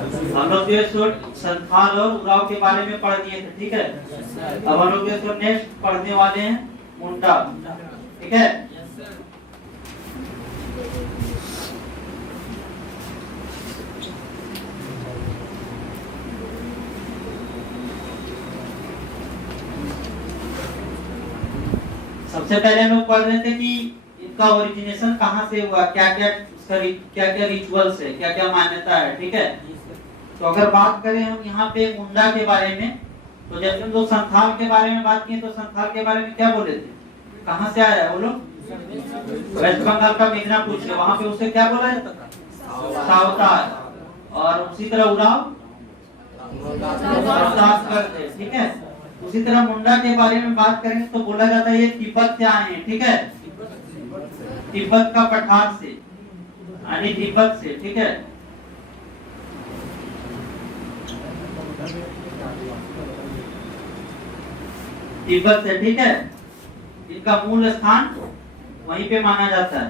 हम लोग जो सो संथाल और उराव के बारे में पढ़ दिए थे, ठीक है। अब हम लोग जो सो नेक्स्ट पढ़ने वाले हैं मुंडा, ठीक है। सबसे पहले हम लोग पढ़ रहे थे कि इनका ओरिजिनेशन कहाँ से हुआ, क्या क्या रिचुअल्स है, क्या क्या मान्यता है, ठीक है। तो अगर बात करें हम यहाँ पे मुंडा के बारे में, तो जब हम लोग संथाल के बारे में बात किए तो संथाल के बारे में क्या बोले थे, कहाँ से आया है वो लोग, वेस्ट बंगाल का मिदनापुर से। वहां पे उसे क्या बोला जाता था, सावताल। और उसी तरह उराव करते, ठीक है। उसी तरह मुंडा के बारे में बात करेंगे तो बोला जाता है ये तिब्बत से आए हैं, ठीक है। तिब्बत का पठार से, यानी तिब्बत से, ठीक है। तिब्बत से, ठीक है। इनका मूल स्थान वहीं पे माना जाता है।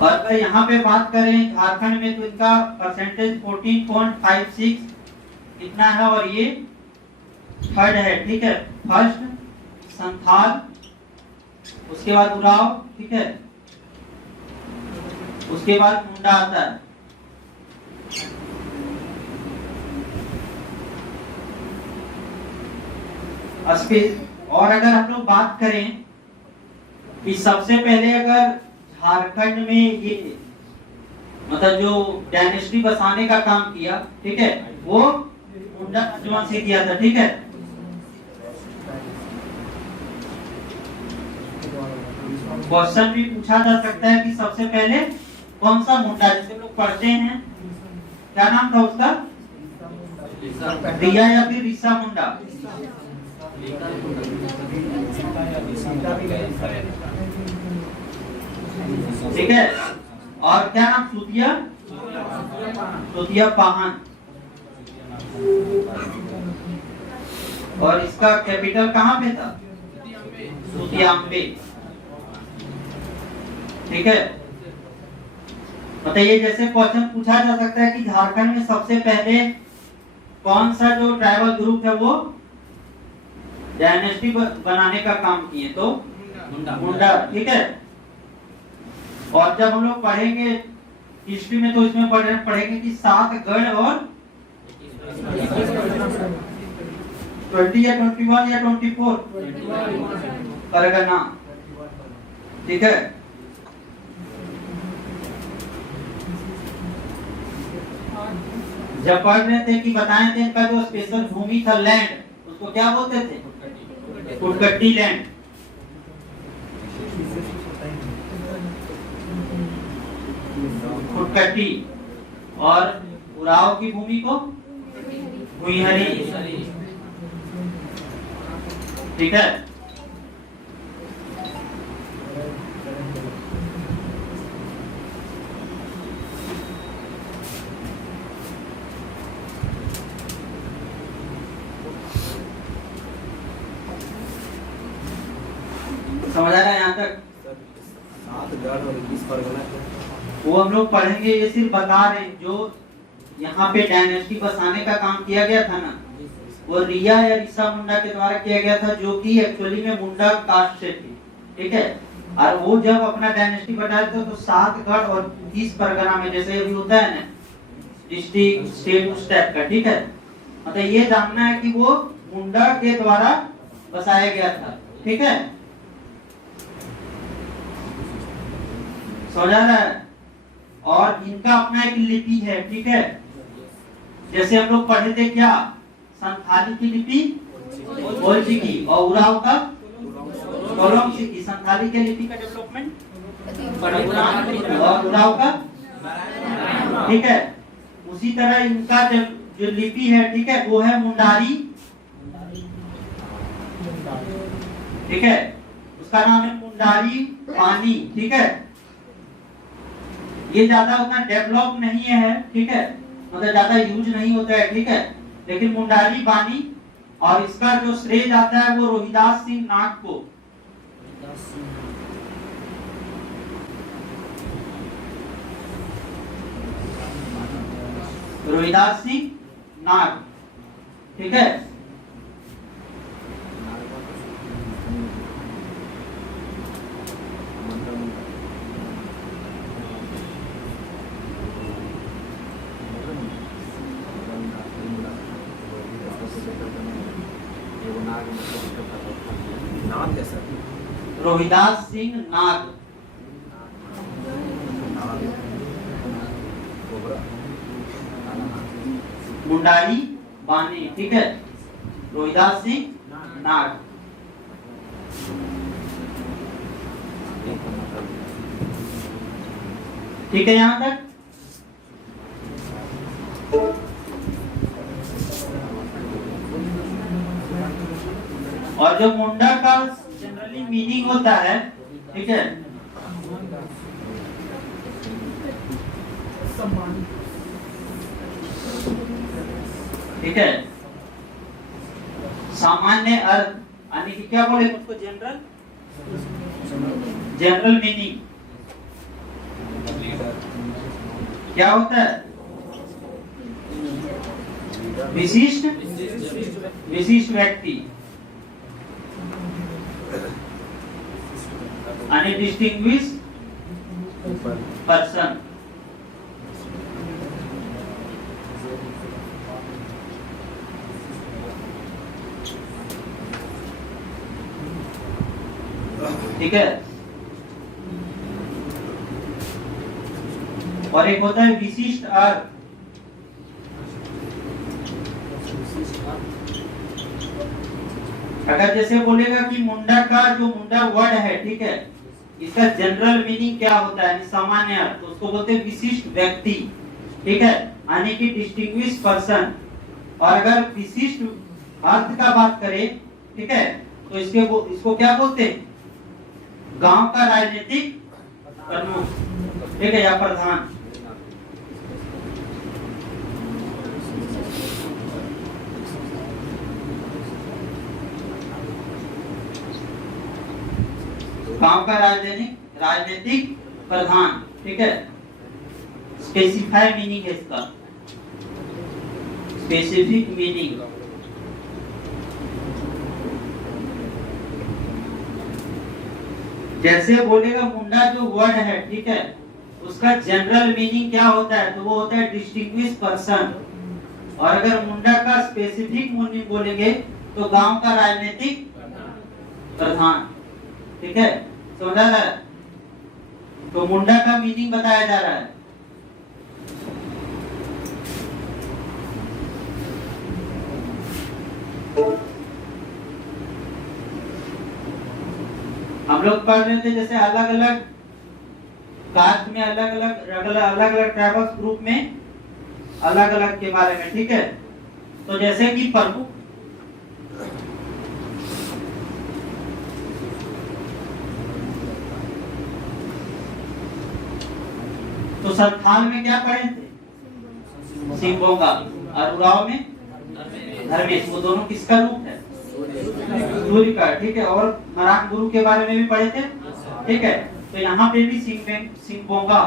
और अगर यहाँ पे बात करें झारखंड में तो इनका परसेंटेज 14.56 इतना है, और ये थर्ड है, ठीक है। फर्स्ट संथाल, उसके बाद उराव, ठीक है, उसके बाद मुंडा आता है। और अगर हम लोग बात करें कि सबसे पहले अगर झारखंड में ये मतलब जो डायनेस्टी बसाने का काम किया, ठीक है, वो मुंडा राजवंश से किया था, ठीक है। क्वेश्चन भी पूछा जा सकता है कि सबसे पहले कौन सा मुंडा, जिसे लोग पढ़ते हैं, क्या नाम था उसका, रिया या फिर ऋषा मुंडा, ठीक है। और क्या नाम, सुतिया पाहन। और इसका कैपिटल कहाँ पे था, सुतियाम्बे, ठीक है। बताइए, जैसे क्वेश्चन पूछा जा सकता है कि झारखंड में सबसे पहले कौन सा जो ट्राइबल ग्रुप है वो डायनेस्टी बनाने का काम किए, तो मुंडा, ठीक है। और जब हम लोग पढ़ेंगे हिस्ट्री में तो इसमें पढ़ेंगे कि 7 गढ़ और 20 या 21 या 24 परगना, ठीक है। जब पढ़ रहे थे कि बताए थे इनका जो स्पेशल भूमि था, लैंड, उसको क्या बोलते थे, कुटकट्टी लैंड, कुटकट्टी। और उराव की भूमि को भुईहरी, ठीक है। समझ आ रहा है यहाँ तक, 7 गढ़ और 21 परगना, वो हम लोग पढ़ेंगे। ये सिर्फ बता रहे जो यहाँ पे डायनेस्टी बसाने का काम किया गया था ना, वो रिया या ऋषा मुंडा के द्वारा किया गया था, जो कि एक्चुअली में मुंडा कास्ट से थी, ठीक है। और वो जब अपना डायनेस्टी बनाए थे तो 7 गढ़ और 20 परगना में, जैसे अभी होता है ना डिस्ट्रिक्ट, स्टेट, उस टाइप का, ठीक है। मतलब ये जानना है कि वो मुंडा के द्वारा बसाया गया था, ठीक है। समझ आ रहा है। और इनका अपना एक लिपि है, ठीक है। जैसे हम लोग पढ़े थे क्या, संथाली की लिपि ओल्ची की, और उराव का कोलोमसी की। संथाली के लिपि का डेवलपमेंट और उराव का, ठीक है। उसी तरह इनका जो लिपि है, ठीक है, वो है मुंडारी, ठीक है। उसका नाम है मुंडारी पानी, ठीक है। ये ज्यादा उतना डेवलप नहीं है, ठीक है, मतलब ज्यादा यूज नहीं होता है, ठीक है। लेकिन मुंडारी बानी, और इसका जो श्रेय जाता है वो रोहिदास सिंह नाग को। रोहिदास सिंह नाग, ठीक है। नाम क्या सर? रोहिदास सिंह नाग, मुंडारी बानी, ठीक है। रोहिदास सिंह नाग, ठीक है यहां तक। और जो मुंडा का जनरली मीनिंग होता है, ठीक है, ठीक है, सामान्य अर्थ, यानी कि क्या बोले उसको, जनरल, जनरल मीनिंग क्या होता है? विशिष्ट, विशिष्ट व्यक्ति, यानी डिस्टिंग्विश पर्सन। ठीक है। और एक होता है विशिष्ट अर्थ, अगर जैसे बोलेगा कि मुंडा का जो मुंडा वर्ड है, ठीक है, इसका जनरल मीनिंग क्या होता है, सामान्य अर्थ, तो उसको बोलते हैं विशिष्ट व्यक्ति, ठीक है, यानी कि डिस्टिंग्विश पर्सन। और अगर विशिष्ट अर्थ का बात करें, ठीक है, तो इसको क्या बोलते हैं? गांव का राजनीतिक प्रमुख, ठीक है, या प्रधान। गांव का राजनीतिक प्रधान, ठीक है। स्पेसिफाई मीनिंग है इसका, स्पेसिफिक मीनिंग। जैसे बोलेगा मुंडा जो वर्ड है, ठीक है, उसका जनरल मीनिंग क्या होता है, तो वो होता है डिस्टिंग्विश पर्सन। और अगर मुंडा का स्पेसिफिक मीनिंग बोलेंगे तो गांव का राजनीतिक प्रधान, ठीक है, समझा रहा है? तो मुंडा का मीनिंग बताया जा रहा है। हम लोग पढ़ रहे थे जैसे अलग अलग कास्ट में अलग अलग ट्राइबल्स ग्रुप में अलग अलग के बारे में, ठीक है। तो जैसे कि प्रमुख, तो संथाल में क्या पढ़े थे? सिंबोंगा। और उराव में धर्मेश। वो दोनों किसका रूप है? सूर्य का, ठीक है। और मरान गुरु के बारे में भी पढ़े थे, ठीक है। तो यहाँ पे भी सिंबोंगा,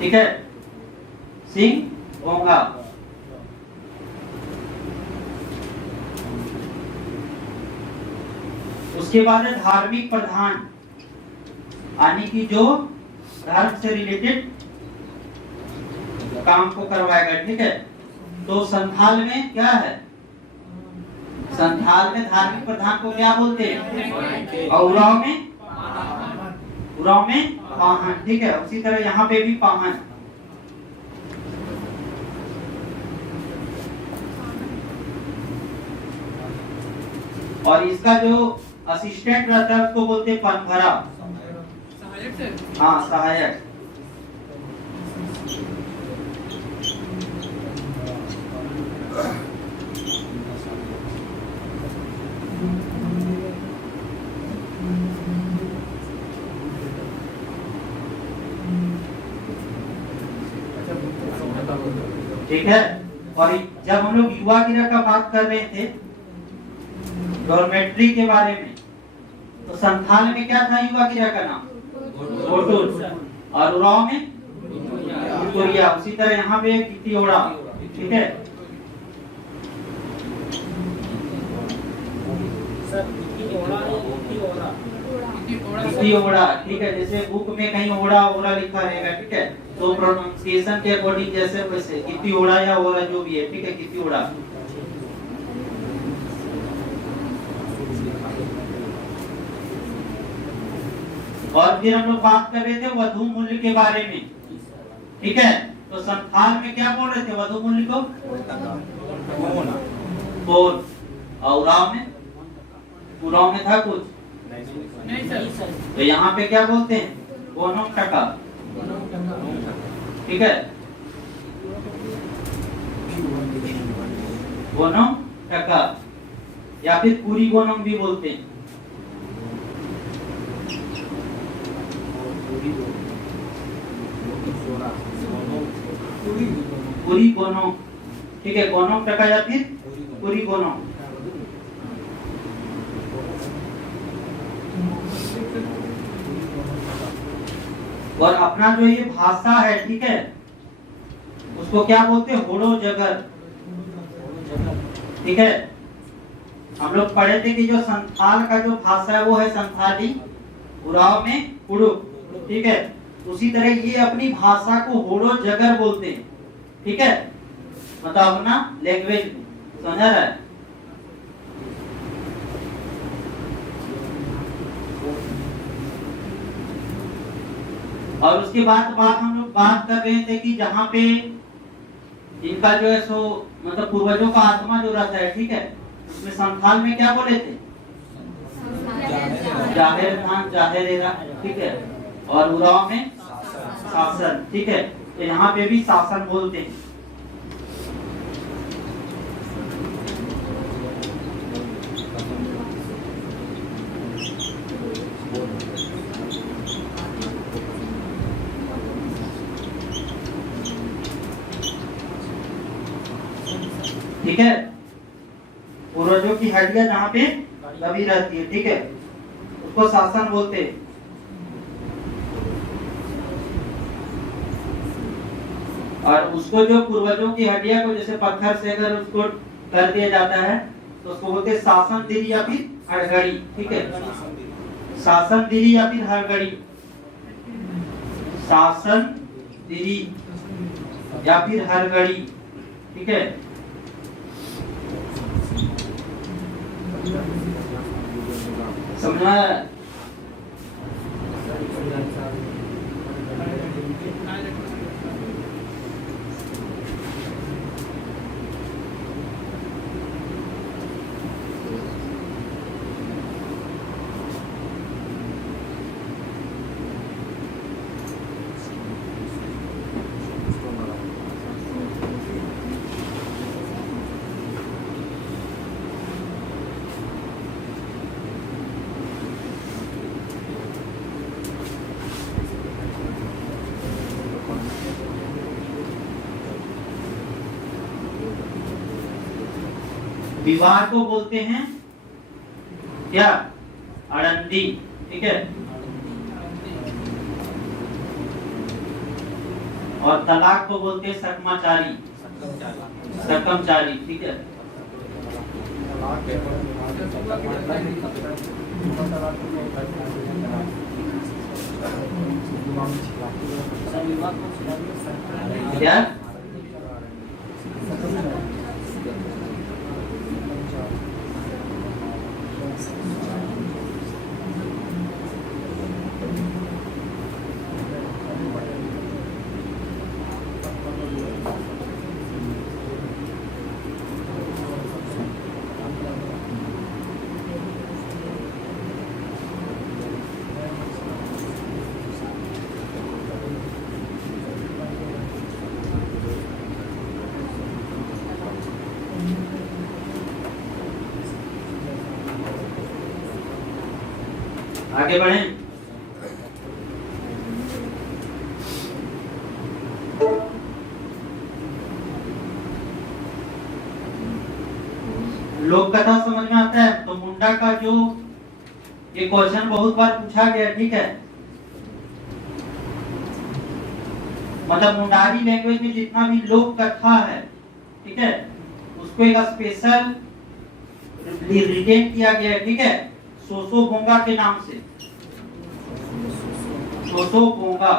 ठीक है, सिंबोंगा। उसके बाद है धार्मिक प्रधान, यानी कि जो धर्म से रिलेटेड काम को करवाएगा, ठीक है। तो संथाल में क्या है? संथाल में धार्मिक प्रधान को क्या बोलते हैं? और उराव में पाहन, ठीक है। उसी तरह यहाँ पे भी पाहन। और इसका जो असिस्टेंट रहता है उसको बोलते हैं पनभरा, हाँ, सहायक। ठीक है। और जब हम लोग युवा गिरह का बात कर रहे थे डॉर्मेट्री के बारे में, तो संथाल में क्या था युवा गिरह का नाम? गोटुल। और उराव में कितोरिया। उसी तरह यहाँ पे कितियोड़ा, ठीक है। कितियोड़ा, ठीक है। जैसे बुक में कहीं ओड़ा ओड़ा लिखा रहेगा, ठीक है, तो प्रोनाउंसिएशन के अकॉर्डिंग जैसे वैसे कितियोड़ा या ओड़ा जो भी है, ठीक है, कितियोड़ा। और फिर हम लोग बात कर रहे थे वधु मूल्य के बारे में, ठीक है। तो संथाल में क्या बोल रहे थे वधु मूल्य को? बोल। और उराव में था कुछ नहीं सर। तो यहाँ पे क्या बोलते हैं? गोनों टका, ठीक है, गोनों टका या फिर पूरी गोनों भी बोलते हैं। पूरी गोनों, ठीक है, गोनों टका या फिर पूरी गोनों। और अपना जो ये भाषा है, ठीक है, उसको क्या बोलते हैं? होड़ो जगर, ठीक है। हम लोग पढ़े थे कि जो संथाल का जो भाषा है वो है संथाली, उराव में उड़ू, ठीक है। उसी तरह ये अपनी भाषा को होड़ो जगर बोलते हैं, ठीक है, मतलब अपना लैंग्वेज समझा रहा है। और उसके बाद हम लोग बात कर रहे थे कि जहाँ पे इनका जो है सो मतलब पूर्वजों का आत्मा जो रहता है, ठीक है, उसमें संथाल में क्या बोले थे? जाहिर खान जाहिरेरा, ठीक है। और उराव में शासन, ठीक है। तो यहाँ पे भी शासन बोलते हैं। ठीक है, पूर्वजों की हड्डियां जहाँ पे दबी रहती है, ठीक है, उसको शासन बोलते हैं। और उसको जो पूर्वजों की हड्डियां को जैसे पत्थर से अगर उसको कर दिया जाता है तो उसको बोलते हैं शासन दिली या फिर हड़गड़ी, ठीक है, शासन दिली या फिर हड़गड़ी, शासन दिली या फिर हड़गड़ी, ठीक है। समझा? विवाह को बोलते हैं क्या? अड़ंदी, ठीक है। और तलाक को बोलते हैं सकमाचारी, सकमचारी, ठीक है। क्या? आगे बढ़ें। लोक कथा समझ में आता है? तो मुंडा का जो ये क्वेश्चन बहुत बार पूछा गया, ठीक है। मतलब मुंडारी लैंग्वेज में जितना भी लोक कथा है, ठीक है, उसको एक स्पेशल रिटेन किया गया है, ठीक है, सोसो बोंगा के नाम से। सोसो बोंगा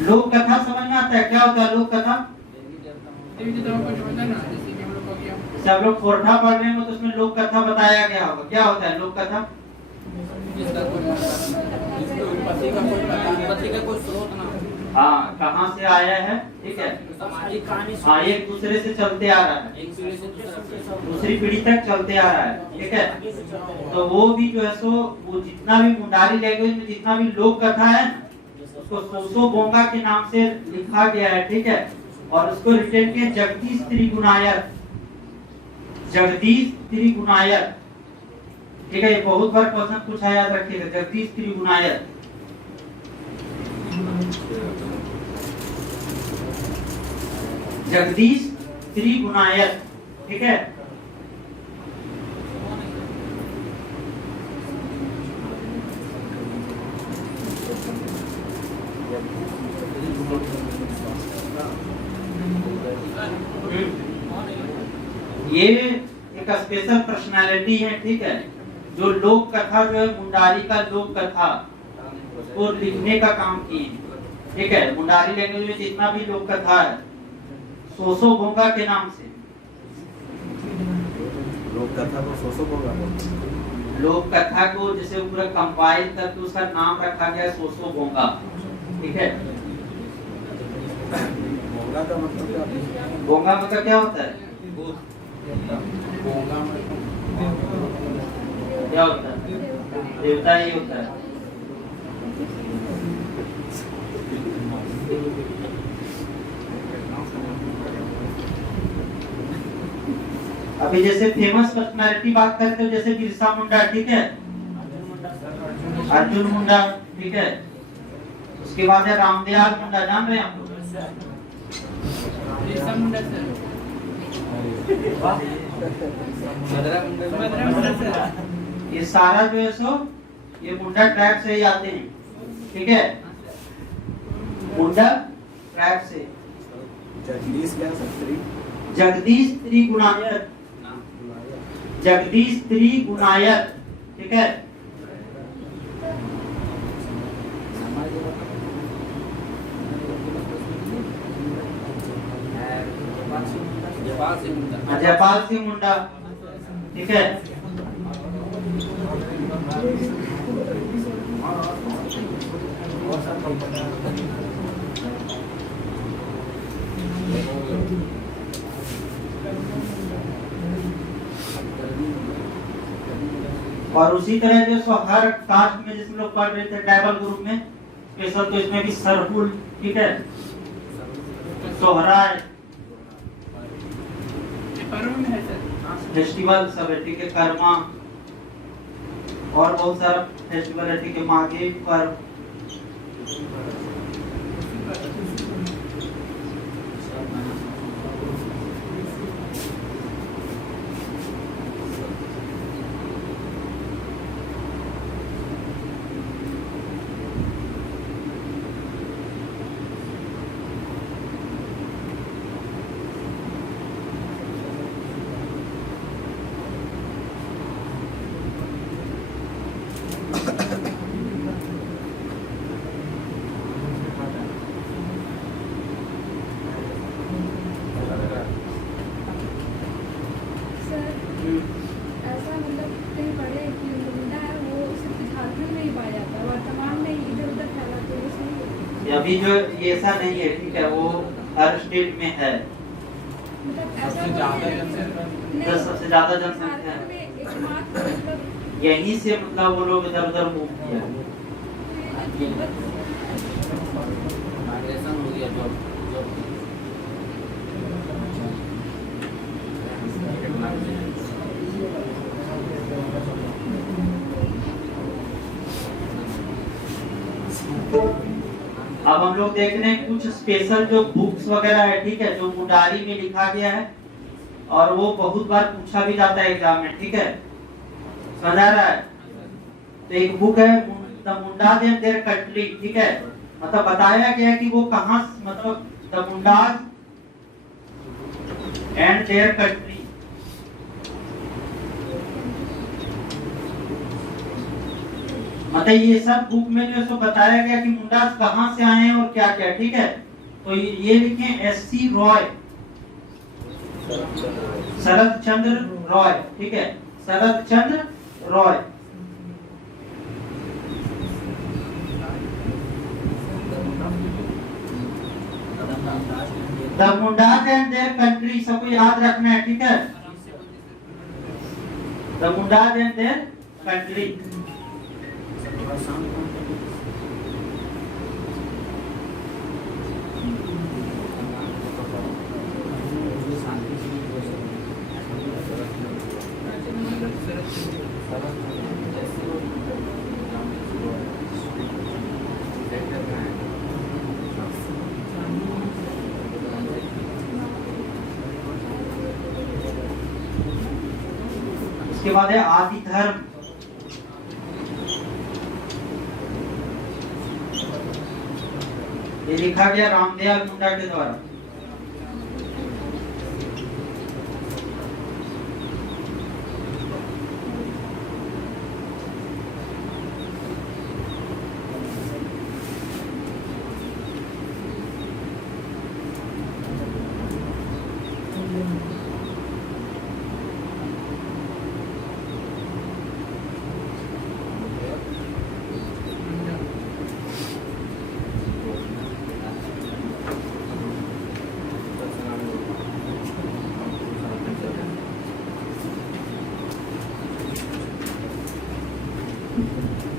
लोक कथा समझ में आता है? क्या होता है लोक कथा? देवी देवताओं को जो होता है ना, जैसे कि हम लोग को किया सब लोग फोरठा पढ़ रहे हो तो उसमें लोक कथा बताया गया होगा। क्या होता है लोक कथा? जिसका कोई पति का कोई स्रोत ना हो, हाँ, कहाँ से आया है, ठीक है, सामाजिक कहानी हाँ, एक दूसरे से चलते आ रहा है, एक दूसरे से दूसरी पीढ़ी तक चलते आ रहा है, ठीक है। तो वो भी जो है सो वो जितना भी मुंडारी लैंग्वेज में जितना भी लोक कथा है ना, उसको सोसो बोंगा के नाम से लिखा गया है, ठीक है। और उसको रिटेन किया जगदीश त्रिगुणायत, जगदीश त्रिगुणायत, ठीक है। ये बहुत बार क्वेश्चन पूछा, याद रखिएगा, जगदीश त्रिगुणायत। जगदीश त्रिगुणायत, ठीक है। ये एक स्पेशल पर्सनालिटी है, ठीक है, जो लोक कथा जो है मुंडारी का लोक कथा को लिखने का काम किए, ठीक है। मुंडारी लैंग्वेज में जितना भी लोक कथा है सोसो बोंगा के नाम से, लोक कथा को सोसो बोंगा, लोक कथा को जैसे पूरा कंपाइल करके उसका नाम रखा गया सोसो बोंगा, ठीक है। बोंगा का मतलब क्या है? बोंगा मतलब क्या होता है? बोंगा क्या होता है? देवता ही होता है। अभी जैसे फेमस पर्सनालिटी बात करते हो, जैसे बिरसा मुंडा, ठीक है, अर्जुन मुंडा, ठीक है। उसके बाद है रामदयाल मुंडा, जान रहे हैं आप लोग? बिरसा मुंडा सर, मदरा मुंडा सर, ये सारा जो है सो ये मुंडा ट्रैक से ही आते हैं, ठीक है, मुंडा ट्रैक से। जगदीश क्या सत्री? जगदीश त्रिगुणायत, जगदीश त्रिगुणायत, ठीक है। जयपाल सिंह मुंडा, ठीक है। और उसी तरह जो सो हर कास्ट में जिसमें लोग पढ़ रहे थे ट्राइबल ग्रुप में स्पेशल, तो इसमें भी सरहुल, ठीक है, सोहराय, पर्व में है सर, फेस्टिवल सब है, ठीक है, कर्मा और बहुत सारा फेस्टिवल है, ठीक है, माघी पर्व। ऐसा मतलब कहीं पढ़े कि मुंडा है वो सिर्फ झारखंड में ही पाया जाता है, वर्तमान में इधर उधर फैला, तो वो सही है? अभी जो ये ऐसा नहीं है, ठीक है, वो हर स्टेट में है, मतलब ऐसा सबसे कोई ज्यादा है? जनसंख्या। नहीं, सबसे ज्यादा जनसंख्या झारखंड है, में एकमात्र मतलब यहीं से मतलब वो लोग इधर उधर मूव किया। ये जो माइग्रेशन हो गया जो अब हम लोग देख रहे हैं कुछ स्पेशल जो बुक्स वगैरह है, ठीक है, जो मुंडारी में लिखा गया है और वो बहुत बार पूछा भी जाता है एग्जाम में, ठीक है, समझ आ रहा है। तो एक बुक है the Mundas and their country, ठीक है, मतलब बताया गया कि वो कहां, मतलब the Mundas and their country, मतलब ये सब बुक में जो सो बताया गया कि मुंडाज कहां से आए हैं और क्या क्या, ठीक है। तो ये लिखें एससी रॉय, शरद चंद्र रॉय, ठीक है, Sharad Chandra Roy. The Mundas and their country, सबको याद रखना है, ठीक है, the Mundas and their country. इसके बाद है आदि धर्म, ये लिखा गया रामदयाल मुंडा के द्वारा।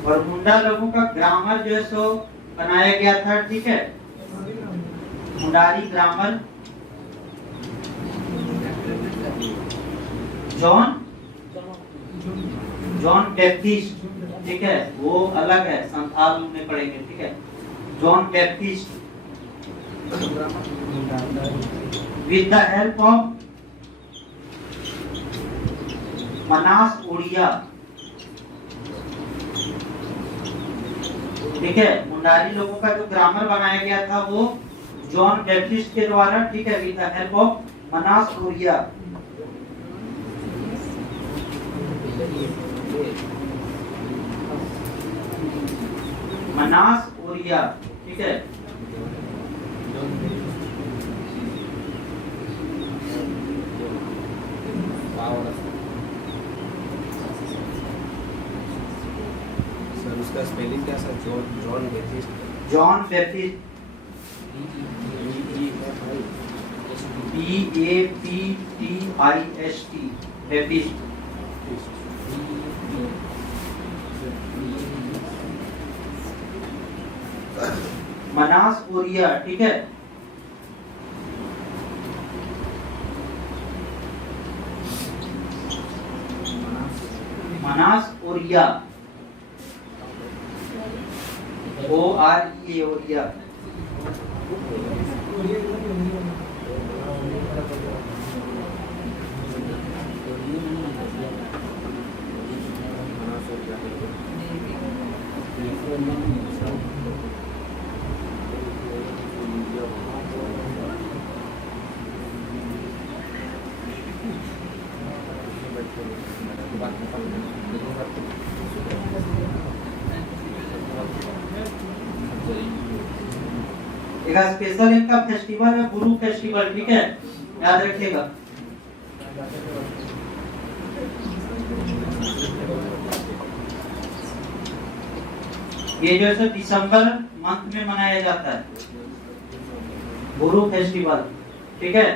और मुंडा लोगों का ग्रामर जो है सो बनाया गया था, ठीक है, मुंडारी ग्रामर। जॉन बैप्टिस्ट, ठीक है, वो अलग है, संथाल में पढ़ेंगे, ठीक है, John Baptist with the help of Manas Odia, ठीक है, मुंडारी लोगों का जो ग्रामर बनाया गया था वो जॉन बैप्टिस्ट के द्वारा, ठीक है, with the help of Manas Odia. Manas Odia, ठीक है, सर उसका स्पेलिंग क्या sir? John Baptist, John Baptist, BAPTIST, Baptist. Manas Odia, ठीक है, मनास ओडिया, OREA ओडिया। एक स्पेशल इनका फेस्टिवल है गुरु फेस्टिवल, ठीक है, याद रखिएगा। ये जो है दिसंबर मंथ में मनाया जाता है गुरु फेस्टिवल, ठीक है।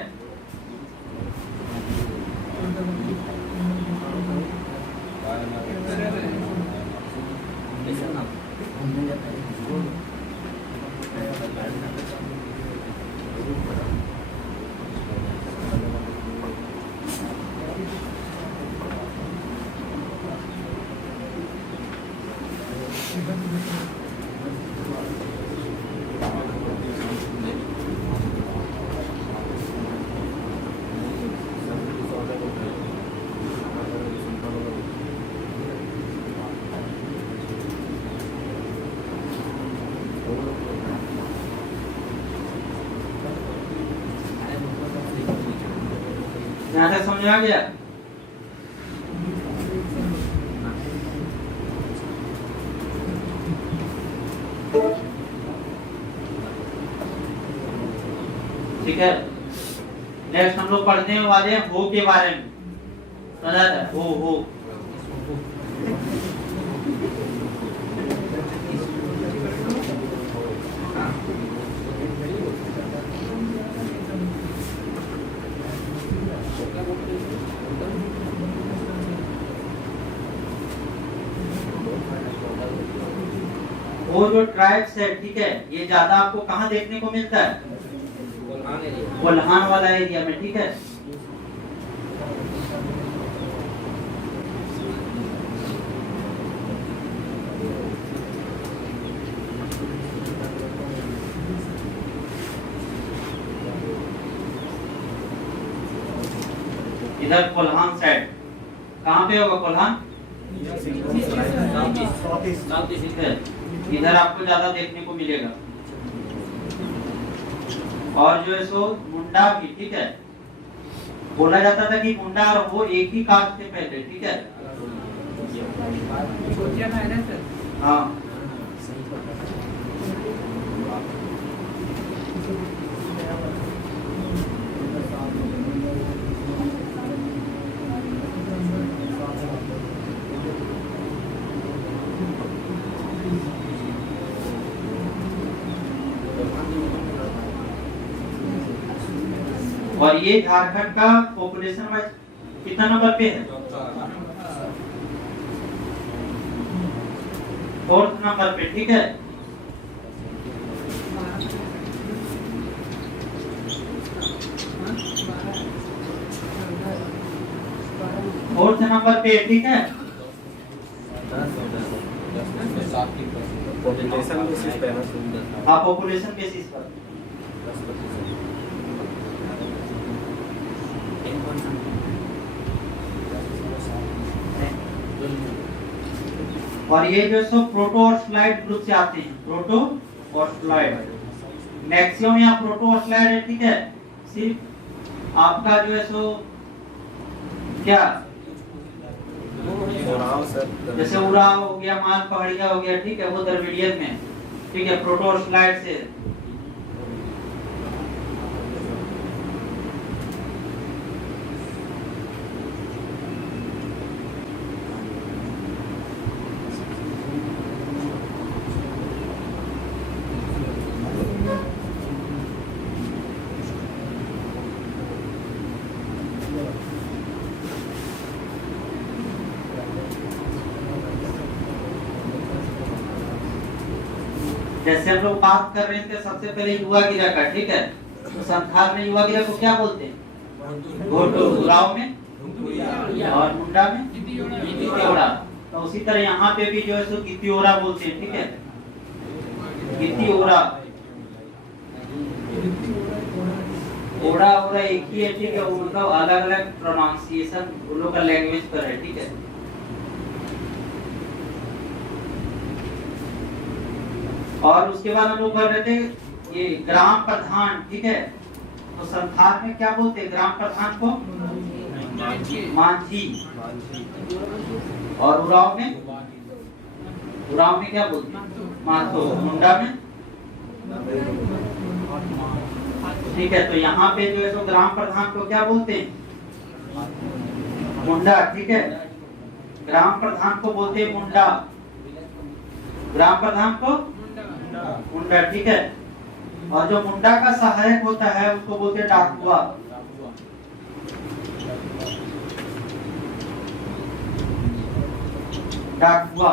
यहाँ तक समझ आ गया? ठीक है, नेक्स्ट हम लोग पढ़ने वाले हैं हो के बारे में। समझा था? हो वो जो ट्राइब्स है, ठीक है, ये ज्यादा आपको कहाँ देखने को मिलता है? कोल्हान वाला एरिया में, ठीक है। इधर कोल्हान साइड, कहाँ पे होगा कोल्हान? ठीक है, इधर आपको ज्यादा देखने को मिलेगा। और जो है सो मुंडा भी, ठीक है, बोला जाता था कि मुंडा और वो एक ही कास्ट थे पहले, ठीक है। हाँ, और ये झारखंड का पॉपुलेशन वाइज कितना नंबर पे है? 4th नंबर पे, ठीक है। फोर्थ नंबर पे, ठीक है। पॉपुलेशन बेसिस पे है। हाँ, पॉपुलेशन बेसिस पर। और ये जो सो प्रोटो और स्लाइड ग्रुप से आते हैं, प्रोटो और स्लाइड। मैक्सिमम यहाँ प्रोटो और स्लाइड है, ठीक है। सिर्फ आपका जो है सो क्या, जैसे उराव हो गया, माल पहाड़िया हो गया, ठीक है, वो द्रविडियन में, ठीक है, प्रोटो और स्लाइड से। जैसे हम लोग बात कर रहे थे सबसे पहले युवा गिरा का, ठीक है। तो संथाल में युवा गिरा को क्या बोलते हैं? घोटो। उराव में और मुंडा में गितियोड़ा। तो उसी तरह यहाँ पे भी जो है सो गितियोड़ा बोलते हैं, ठीक है, गितियोड़ा। ओड़ा ओड़ा एक ही है, ठीक है, उनका अलग अलग प्रोनाउंसिएशन उन लोग का लैंग्वेज पर है, ठीक है। और उसके बाद हम लोग पढ़ रहे थे ये ग्राम प्रधान, ठीक है। तो संथाल में क्या बोलते हैं ग्राम प्रधान को? मांझी। और उराव में क्या बोलते हैं? माथो। मुंडा में, ठीक है। तो यहाँ पे जो है तो ग्राम प्रधान को क्या बोलते हैं? मुंडा, ठीक है। ग्राम प्रधान को बोलते हैं मुंडा, ग्राम प्रधान को मुंडा, ठीक है। और जो मुंडा का सहायक होता है उसको बोलते हैं डाकुआ। डाकुआ,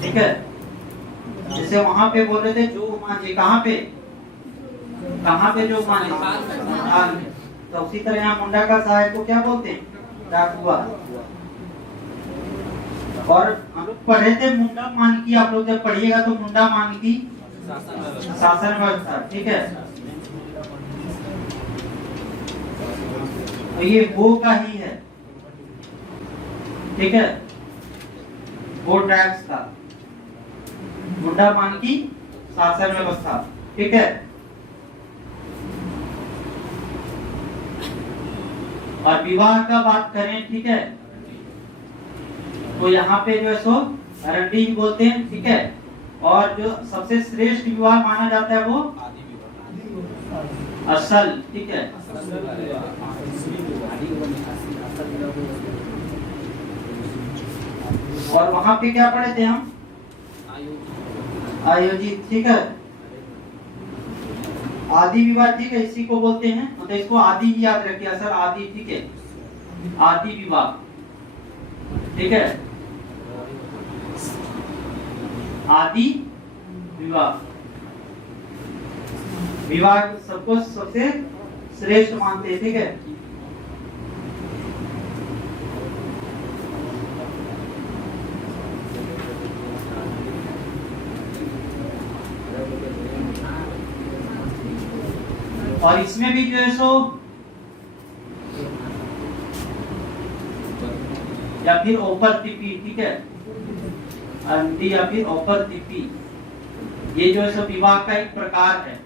ठीक है। जैसे वहां पे बोल रहे थे जो मांझी, कहाँ पे जो मांझी, तो उसी तरह यहाँ मुंडा का सहायक को क्या बोलते हैं? डाकुआ। और हम लोग पढ़े थे मुंडा मानकी, आप लोग जब पढ़िएगा तो मुंडा मानकी शासन व्यवस्था, ठीक है। तो ये वो का ही है, ठीक है, वो ट्राइब्स का। मुंडापान की शासन व्यवस्था, ठीक है। और विवाह का बात करें, ठीक है, तो यहाँ पे जो है सो अरंडी बोलते हैं, ठीक है। और जो सबसे श्रेष्ठ विवाह माना जाता है वो असल, ठीक है। और वहां पे क्या पढ़े थे हम? आयोजित, ठीक है। आदि विवाह, ठीक है, इसी को बोलते हैं, मतलब इसको आदि ही याद रखिए, असल आदि, ठीक है, आदि विवाह, ठीक है, आदि विवाह। विवाह सबको सबसे श्रेष्ठ मानते हैं, ठीक है। और इसमें भी जो है सो या फिर ओपर तिपी, ठीक है, अंडी या फिर ओपर तिपी, ये जो है सो विवाह का एक प्रकार है।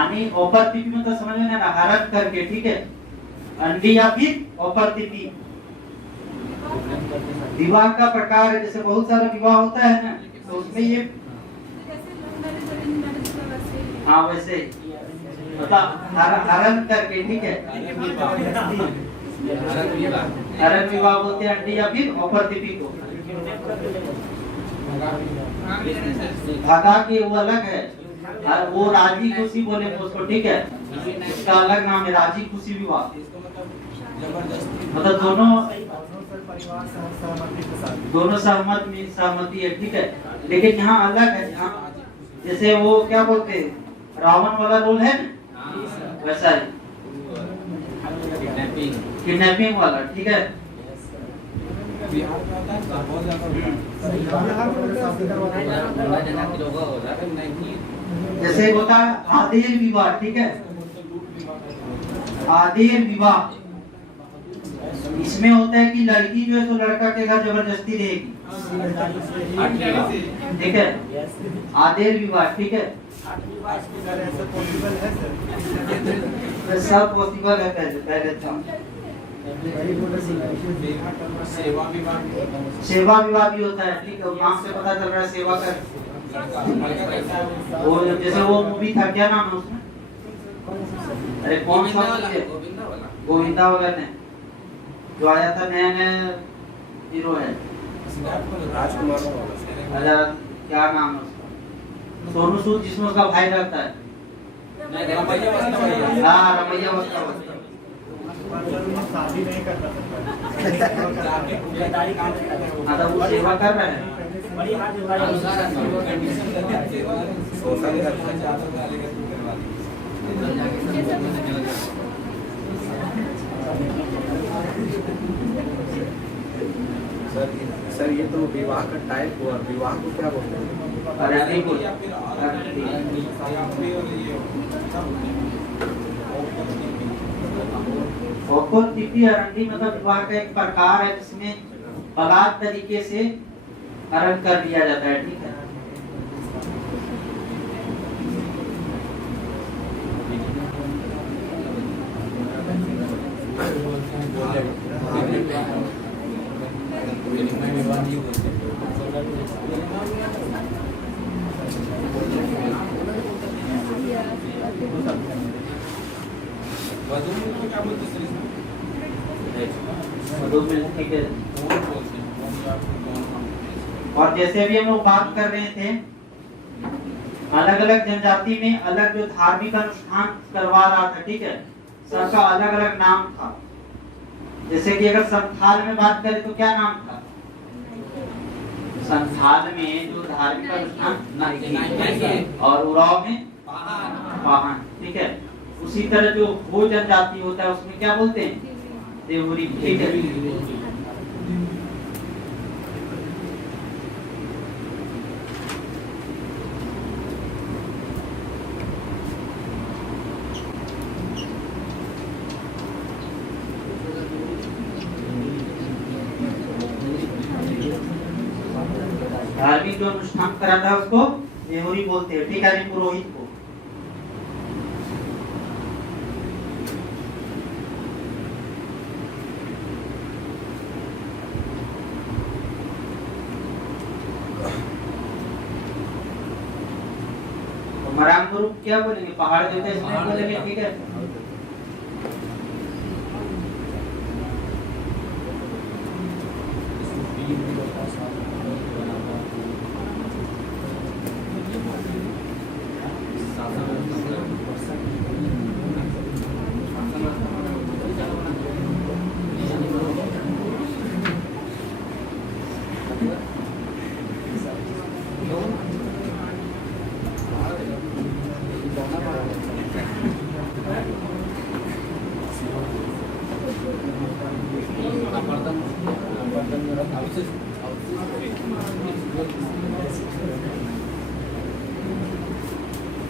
आनी ओपर तिपी मतलब समझ में ना, हरक करके, ठीक है, अंडी या फिर ओपर तिपी विवाह का प्रकार है। जैसे बहुत सारा विवाह होता है ना, तो उसमें ये हाँ वैसे मतलब हरण करके, ठीक है, हरण विवाह बोलते हैं अंडी या फिर औपरतिपी को। धागा की वो अलग है, वो राजी खुशी बोले उसको, ठीक है, उसका अलग नाम है राजी खुशी विवाह। मतलब दोनों सहमति है, ठीक है। लेकिन यहाँ अलग है, यहाँ जैसे वो क्या बोलते हैं रावण वाला रोल है ना, वैसा है किडनैपिंग वाला, ठीक है। जैसे होता है आदेर विवाह, ठीक है, आदेर विवाह, इसमें होता है कि लड़की जो है तो लड़का के घर जबरदस्ती रहेगी, ठीक है, आदेर विवाह, ठीक है। सब पॉसिबल है, पहले था सेवा विवाह भी होता है, ठीक है, नाम से पता चल रहा है सेवा कर। वो जैसे वो मूवी था, क्या नाम है उसमें, अरे कौन सा, गोविंदा वाला ने जो आया था, नया नया हीरो है, राजकुमार, क्या नाम है उसका, सोनू सूद जिसमें उसका भाई रहता है, हाँ रमैया वस्त्र, शादी नहीं करता वो सेवा कर रहे हैं। सर ये तो विवाह का टाइप हुआ, विवाह को क्या बोलते हैं? औपरतिपी अरंडी मतलब विवाह का एक प्रकार है जिसमें बलात् तरीके से हरण कर दिया जाता है, ठीक है। ठीक है। और जैसे भी हम लोग बात कर रहे थे, अलग अलग जनजाति में अलग जो धार्मिक अनुष्ठान करवा रहा था, ठीक है, सबका अलग अलग नाम था। जैसे कि अगर संथाल में बात करें तो क्या नाम था? संथाल में जो धार्मिक अनुष्ठान, और उराव में पाहन, ठीक है। उसी तरह जो हो जनजाति होता है उसमें क्या बोलते हैं? देवरी, ठीक है। धार्मिक जो अनुष्ठान कराता है उसको देहुरी बोलते हैं, ठीक है, यानी पुरोहित को। तो मरांग गुरु क्या बोलेंगे, पहाड़ देवता इसमें बोलेंगे, ठीक है।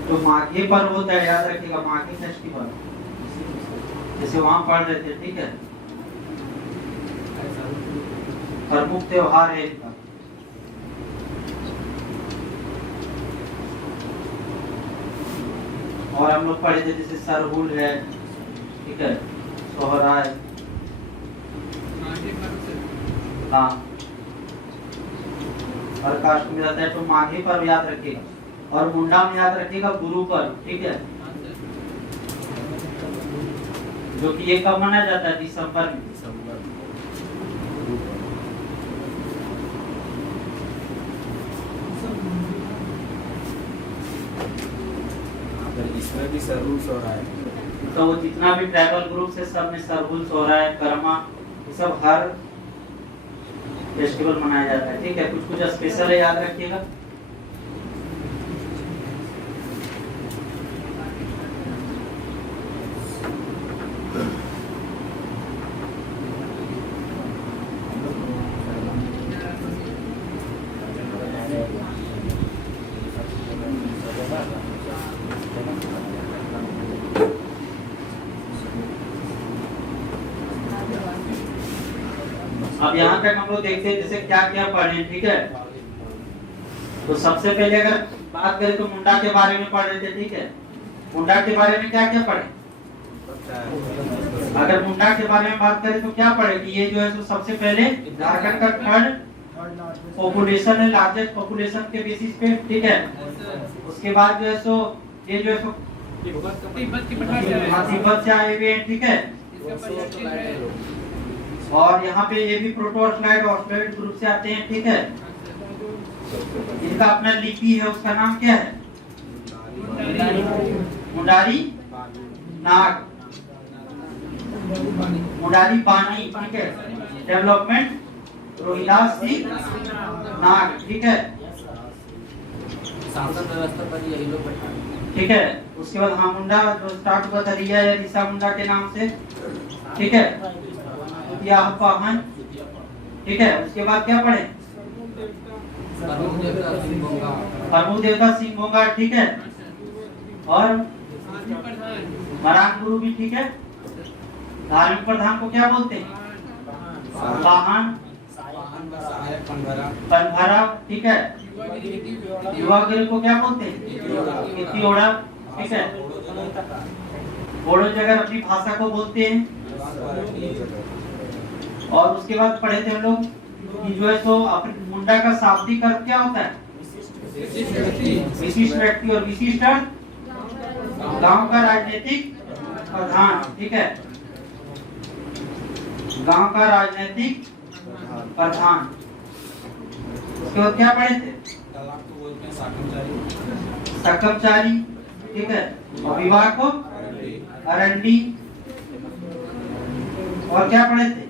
तो माघी पर्व होता है, याद रखिएगा, माघी फेस्टिवल, जैसे वहां पढ़ रहे थे, ठीक है, प्रमुख त्योहार है इनका। और हम लोग पढ़े थे जैसे सरहुल है, ठीक है, सोहराय, हाँ, और कास्ट में रहता है। तो माघी पर्व याद रखिएगा, और मुंडा में याद रखिएगा गुरु पर्व, ठीक है, जो कि ये कब मनाया जाता है, दिसंबर में। इसमें भी सरहुल हो रहा है। तो वो जितना भी ट्राइबल ग्रुप है सब में सरहुल, सोहराय, कर्मा, ये सब हर फेस्टिवल मनाया जाता है, ठीक है। कुछ कुछ स्पेशल है, याद रखिएगा। अब यहाँ तक हम लोग देखते हैं जैसे क्या क्या पढ़े, ठीक है। तो सबसे पहले अगर बात करें तो मुंडा के बारे में पढ़ रहे थे, ठीक है। मुंडा के बारे में क्या क्या पढ़े, अगर मुंडा के बारे में बात करें तो क्या पढ़े कि ये जो है तो सबसे पहले झारखंड का थर्ड पॉपुलेशन है, लार्जेस्ट पॉपुलेशन के बेसिस पे, ठीक है। उसके बाद जो है सो ये जो है सो तिब्बत से आए हुए हैं, ठीक है। और यहाँ पे ये भी प्रोटोस्लाइड और ऑस्ट्रेलिड ग्रुप से आते हैं, ठीक है। इनका अपना लिपि है, उसका नाम क्या है, मुंडारी नाग, मुंडारी बानी, ठीक है। डेवलपमेंट रोहिदास सिंह नाग, ठीक है, शासन व्यवस्था पर यही लोग बैठा, ठीक है। उसके बाद हाँ मुंडा जो स्टार्ट हुआ था रिया या ऋषा मुंडा के नाम से, ठीक है, पाहन, ठीक है। उसके बाद क्या पढ़े, प्रमुख देवता सिंह बोंगा, ठीक है। और मरान गुरु भी, ठीक है। धार्मिक प्रधान को क्या बोलते हैं, पाहन, पनभरा, ठीक है। युवा गिरी को क्या बोलते हैं, इतियोड़ा, ठीक है। बोड़ो जगह अपनी भाषा को बोलते हैं। और उसके बाद पढ़े थे हम लोग कि जो है सो अपने मुंडा का शाब्दिक अर्थ क्या होता है, विशिष्ट व्यक्ति, और विशिष्ट गांव का राजनीतिक प्रधान, ठीक है, गांव का राजनीतिक प्रधान। उसके बाद क्या पढ़े थे, सकमचारी, ठीक है। और विवाह को अरंडी। और क्या पढ़े थे,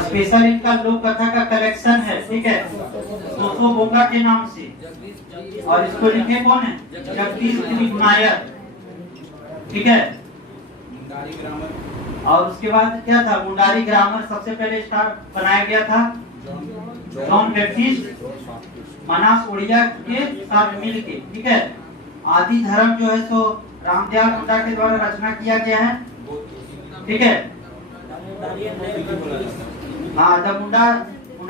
स्पेशल इनका लोक कथा का कलेक्शन है, ठीक है, सोसो बोंगा के नाम से। और इसको लिखे कौन है, जगदीश दिलीप नायर, ठीक है। और उसके बाद क्या था, मुंडारी ग्रामर सबसे पहले स्टार्ट बनाया गया था जॉन बैप्टिस्ट मनास उड़िया के साथ मिलके, ठीक है। आदि धर्म जो है सो रामदयाल मुंडा के द्वारा रचना किया गया है, ठीक है। हाँ, जब मुंडा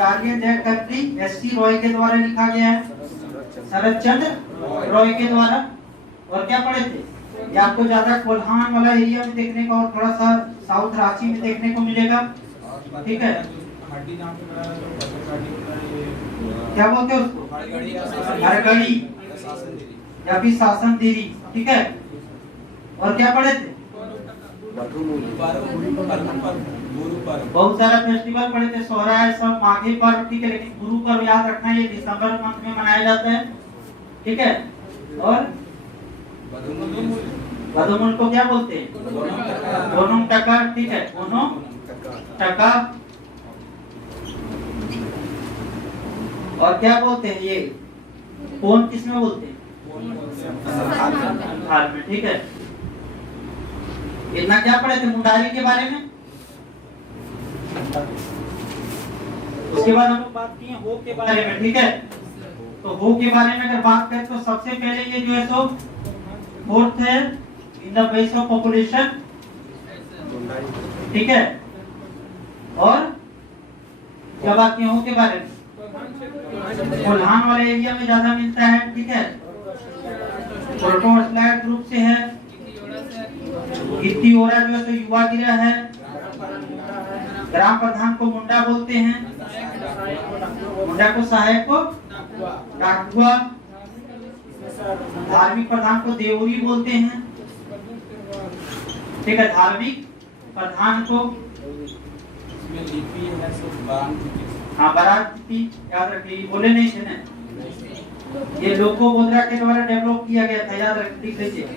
मुंडारिया जय कंट्री एस.सी. रॉय के द्वारा लिखा गया है, शरद चंद्र रॉय के द्वारा। और क्या पढ़े थे, ये आपको ज्यादा कोल्हान वाला एरिया में देखने को और थोड़ा सा साउथ रांची में देखने को मिलेगा, ठीक है। हड्डी जहाँ पे बनाया तो पत्थर हड्डी बनाया ये क्या बोलते हैं उसको, हरगड़ी या फिर शासन देरी, ठीक है। और क्या पढ़े थे, बहुत सारा फेस्टिवल पढ़े थे, सोहराय सब माघी पर्व, ठीक है। लेकिन गुरु पर्व याद रखना, ये दिसंबर मंथ में मनाया जाता है, ठीक है। और बदुमुल को क्या बोलते हैं, गोनुम टका, ठीक है, गोनुम टका। और क्या बोलते हैं ये कौन किसमें बोलते हैं, हाल में, ठीक है। इतना क्या पढ़े थे मुंडारी के बारे में। उसके बाद हम लोग बात किए हो के बारे में, ठीक है। तो हो के बारे में अगर बात करें तो सबसे पहले ये जो है सो फोर्थ है in the base of population, ठीक है। और क्या बात किए हो के बारे में, कोल्हान वाले एरिया में ज्यादा मिलता है, ठीक है। प्रोटोस्लैट ग्रुप से है, गिट्टी-ओरा जो है तो युवा गिरा है, ग्राम प्रधान को मुंडा बोलते हैं, मुंडा को सहायक को डाकुआ, धार्मिक प्रधान को देवरी बोलते हैं, ठीक है। धार्मिक प्रधान को इसमें लिपि है सो बारात, हाँ बारात तिथि याद रखिए, बोले नहीं थे ना, ये लोको बोधरा के द्वारा डेवलप किया गया था, याद रख लिख लीजिए,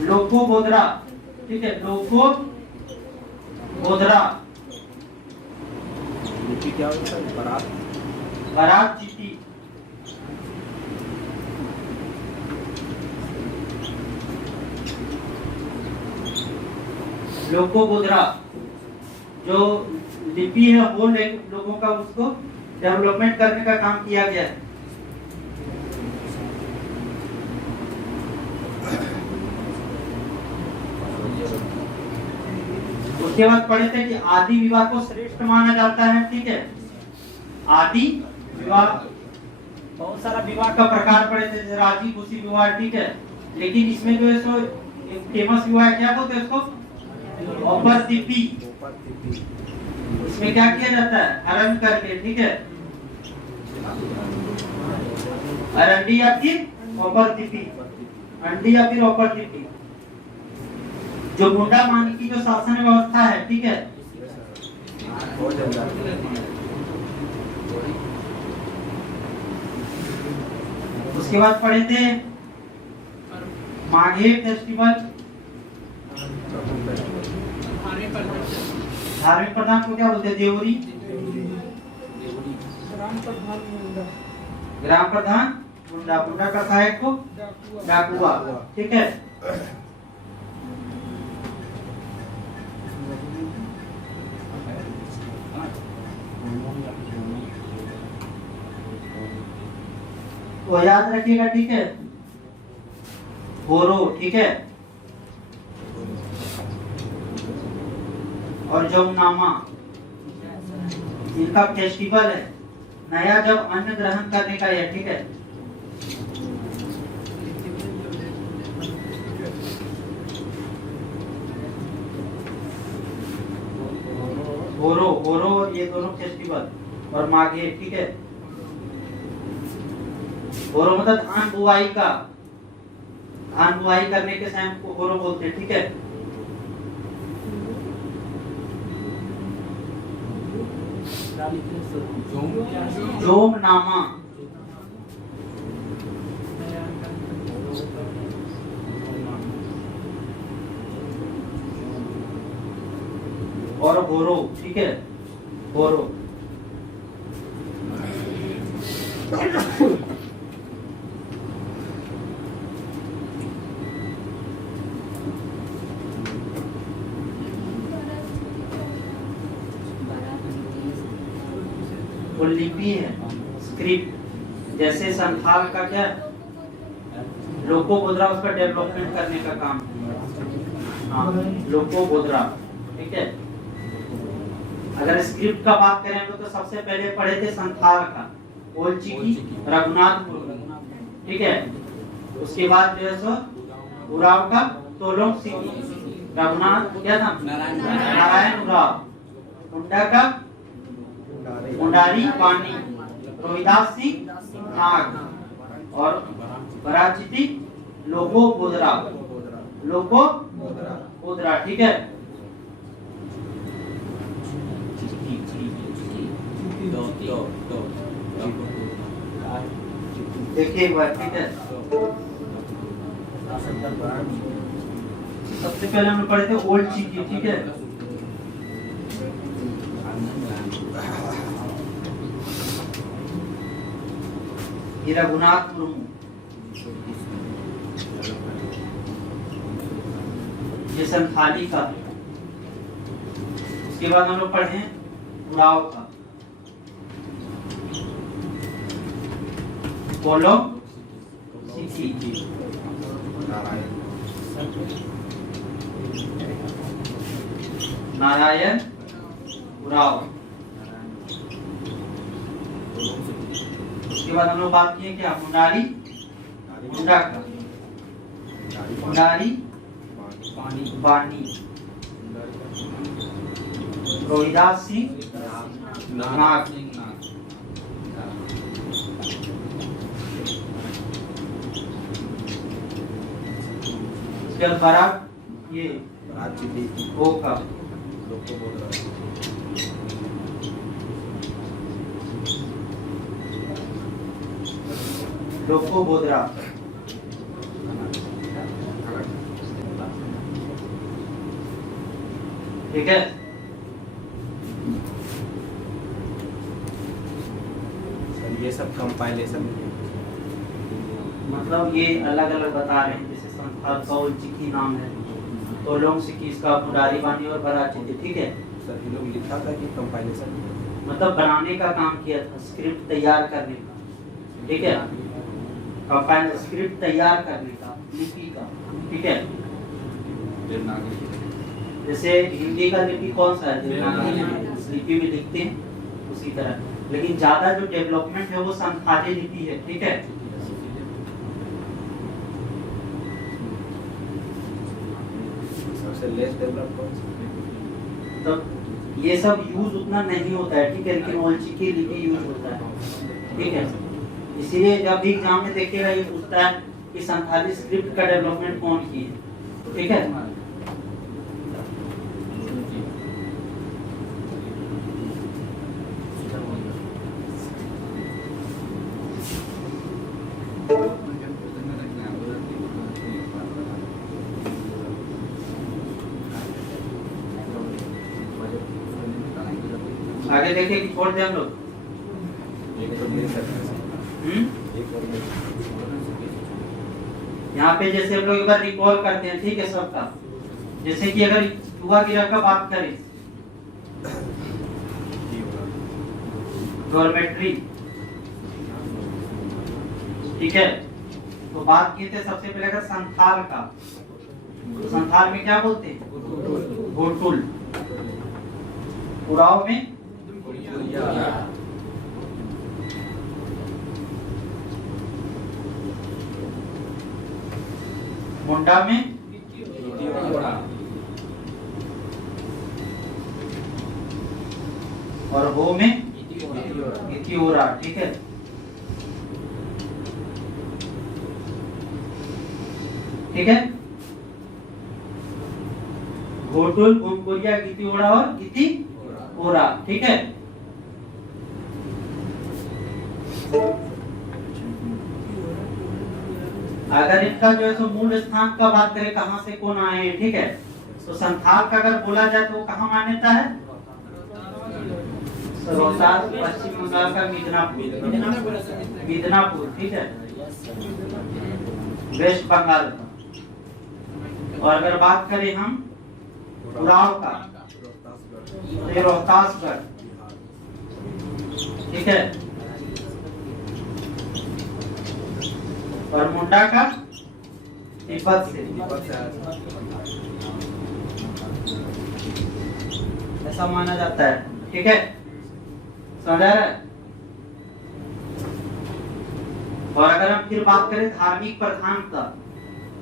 लोको बोधरा, ठीक है, लोको बोधरा। क्या होता है, बारात बारात तिथि, लोको बोधरा जो लिपि है वो लोगों का उसको डेवलपमेंट करने का काम किया गया है। उसके बाद पढ़े थे कि आदि विवाह को श्रेष्ठ माना जाता है, ठीक है। आदि विवाह, बहुत सारा विवाह का प्रकार पढ़े थे, जैसे राजी खुशी विवाह, ठीक है। लेकिन इसमें जो है सो फेमस विवाह क्या बोलते हैं उसको, औपरतिपी। इसमें क्या किया जाता है, हरण करके, ठीक है, अरंडी या फिर औपरतिपी, अंडी या फिर औपरतिपी। जो मुंडा मानी की जो शासन व्यवस्था है, ठीक है, उसके बाद पढ़े थे माघे फेस्टिवल, धार्मिक प्रधान को क्या बोलते हैं, देवरी, ग्राम प्रधान मुंडा, मुंडा का सहायक को डाकुआ, ठीक है। तो याद रखिएगा, ठीक है, होरो, ठीक है, और जमुनामा इनका फेस्टिवल है, नया जब अन्न ग्रहण करने का है, ठीक है। होरो, होरो ये दोनों फेस्टिवल, और माघे, ठीक है। होरो मतलब धान बुआई का, धान बुआई करने के समय को होरो बोलते हैं, ठीक है। जोम नामा, और होरो, ठीक है, होरो। वो लिपि है, स्क्रिप्ट, जैसे संथाल का क्या लोको बोधरा, उसका डेवलपमेंट करने का काम, हाँ लोको बोधरा, ठीक है। अगर स्क्रिप्ट का बात करें तो सबसे पहले पढ़े थे संथाल का, ओल्ड चिकी, रघुनाथ मुर्मू, ठीक है। उसके बाद जो है सो उराव का तोलोंग सिकी, रघुनाथ क्या नाम, नारायण उराव, मुंडा का मुंडारी वाणी, रोहिदास सिंह नाग और बराचिती लोको बोदरा, लोको बोदरा, ठीक है। देखिए एक बार, ठीक है। सबसे पहले हम पढ़े थे ओल्ड चिकी, ठीक है। ये रघुनाथ मुर्मू, ये संथाली का। उसके बाद हम लोग पढ़े उराव का, बोलो सिकी, नारायण उराव। उसके बाद हम लोग बात किए क्या, मुंडारी, मुंडा का, मुंडारी वाणी, रोहिदास सिंह नाग, उसके बाद बरात ये ओ का, लोको बोदरा, ठीक है। ये सब कंपाइलेशन मतलब ये अलग अलग बता रहे हैं, जैसे संथाल का ओल्ड चिकी नाम है, तोलोंग सिकी इसका मुंडारी वाणी और बराचिती, ठीक है। सर ये लोग लिखा था कि कंपाइलेशन मतलब बनाने का काम किया था, स्क्रिप्ट तैयार करने का, ठीक है। कंपाइल स्क्रिप्ट तैयार करने का, लिपि का, ठीक है। जैसे हिंदी का लिपि कौन सा है, देवनागरी लिपि में लिखते हैं उसी तरह, लेकिन ज्यादा जो डेवलपमेंट है वो संथाली लिपि है, ठीक है। सबसे लेस डेवलप कौन सा? तो ये सब यूज उतना नहीं होता है, ठीक है, लेकिन ओल्ड चिकी लिपि यूज होता है, ठीक है। इसीलिए जब भी एग्जाम में देखिएगा ये पूछता है कि संथाली स्क्रिप्ट का डेवलपमेंट कौन की है, ठीक है। आगे देखिए कि छोड़ दें हम लोग। यहाँ पे जैसे हम लोग एक बार रिकॉल करते हैं, ठीक है, सबका। जैसे कि अगर युवा गिरह का बात करें, गवर्नमेंट्री, ठीक है, तो बात किए थे सबसे पहले अगर संथाल का, तो संथाल में क्या बोलते हैं, घोटुल, उराव में मुंडा में और हो में इतियोरा, ठीक है। ठीक है, घोटुल, घुमकोरिया, गितियोड़ा और गितिओरा, ठीक है। अगर इनका जो है तो मूल स्थान का बात करें, कहां से कौन आए हैं, ठीक है, तो संथाल का अगर बोला जाए तो वो कहां मान्यता है, रोहतास, पश्चिम बंगाल का मिदनापुर, ठीक है, वेस्ट बंगाल का। और अगर बात करें हम उराव का, तो ये रोहतासगढ़, ठीक है। और मुंडा का तिब्बत से, ऐसा माना जाता है। ठीक है, समझ आ रहा है। और अगर हम फिर बात करें धार्मिक प्रधान का,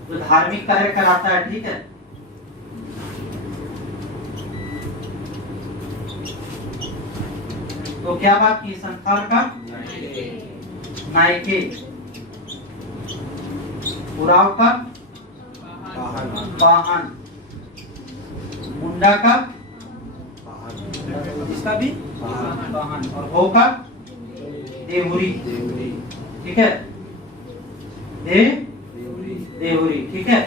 तो धार्मिक कार्य कराता है, ठीक है। तो क्या बात की, संथाल का नायके, उराव का वाहन, मुंडा का इसका भी वाहन, और हो का देहुरी, ठीक है, देहुरी, ठीक है।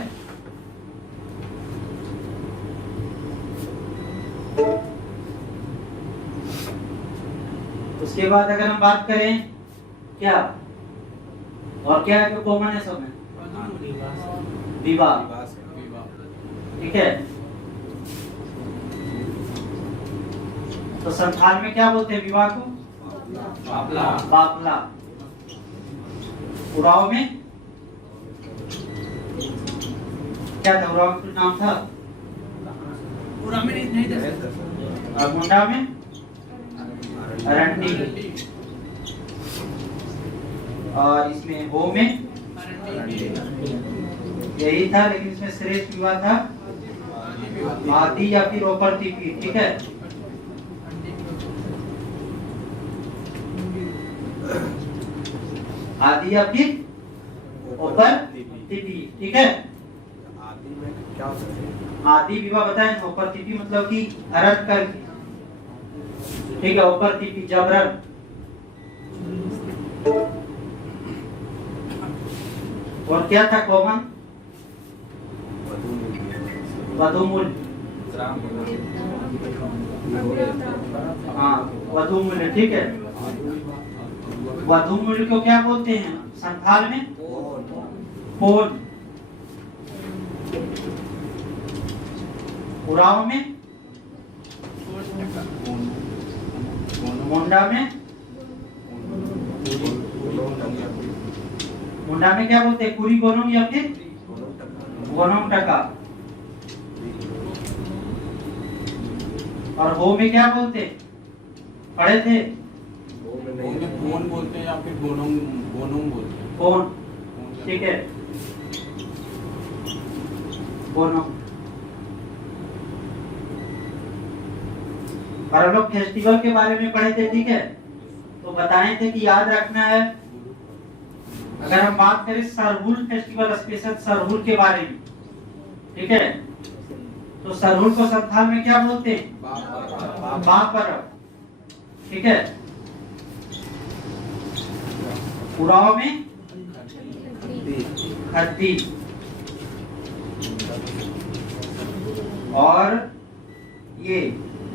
उसके बाद अगर हम बात करें क्या, और क्या है जो कॉमन है सब में, विवाह, ठीक है। तो संथाल में क्या बोलते हैं विवाह को, बापला। उराव में क्या था, उराव का नाम था, पूरा में नहीं था। और मुंडा में अरंडी, और इसमें हो में यही था, लेकिन इसमें श्रेष्ठ विवाह था आदि या फिर ऊपर तिपी, ठीक है। आदि या फिर ऊपर तिपी, ठीक है। आदि में क्या हो सकता है? आदि विवाह बताए, ऊपर तिपी मतलब कि हरट करके, ठीक है, ऊपर तिपी जबरन। और क्या था कॉमन, वधूमूल, हाँ वधूमूल, ठीक है। वधूमूल को क्या बोलते हैं संथाल में, पोन। उराव में, मुंडा में, मुंडा में क्या बोलते हैं, पूरी गोनम या फिर गोनम टका। और हो में क्या बोलते, पढ़े थे, फोन बोलते हैं या फिर गोनोम बोलते हैं, फोन, ठीक है, गोनम। और हम लोग फेस्टिवल के बारे में पढ़े थे, ठीक है। तो बताए थे कि याद रखना है, अगर हम बात करें सरहुल फेस्टिवल, स्पेशल सरहुल के बारे में, ठीक है। तो सरहुल को संथाल में क्या बोलते हैं, बापर्व, ठीक है। उराव में खत्ती, और ये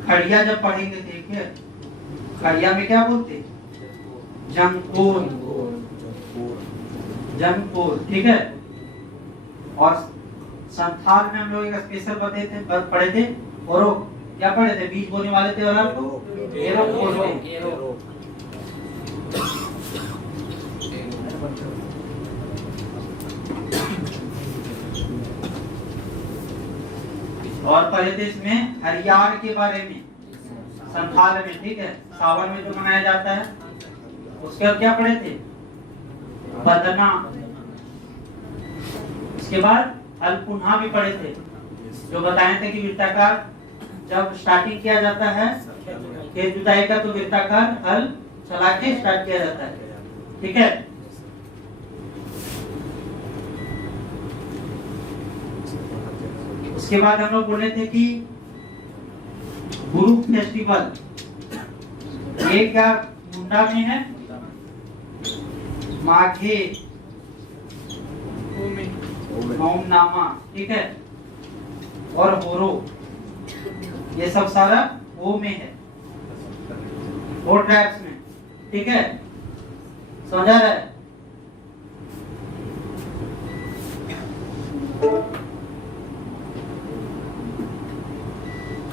खड़िया जब पढ़ेंगे, देखिए खड़िया में क्या बोलते, जंगपोर, जंगपोर, ठीक है। और संथाल में हम लोग एक स्पेशल पढ़े थे, और क्या पढ़े थे, बीज बोने वाले थे, और एरो बोलते हैं। और पढ़े थे इसमें हरियाण के बारे में संथाल में, ठीक है, सावन में जो मनाया जाता है। उसके बाद क्या पढ़े थे, बदना। इसके बाद अल्पुन्हा भी पढ़े थे, जो बताए थे कि वृत्ताकार जब स्टार्टिंग किया जाता है खेत जुताई का, तो वृत्ताकार हल चला के स्टार्ट किया जाता है, ठीक है। उसके बाद हम लोग बोले थे कि गुरु फेस्टिवल, ये क्या मुंडा में है, माघे, ओम नामा, ठीक है, और होरो, ये सब सारा ओ में है, वो ट्रैक्स में, ठीक है, समझा रहा है।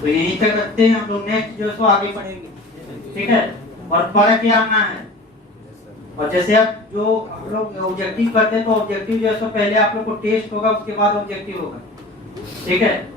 तो यहीं तक रखते हैं हम लोग, नेक्स्ट जो सो आगे पढ़ेंगे, ठीक है। और पढ़ के आना है। और जैसे आप जो हम लोग ऑब्जेक्टिव करते हैं, तो ऑब्जेक्टिव जो है सो पहले आप लोग को टेस्ट होगा, उसके बाद ऑब्जेक्टिव होगा, ठीक है।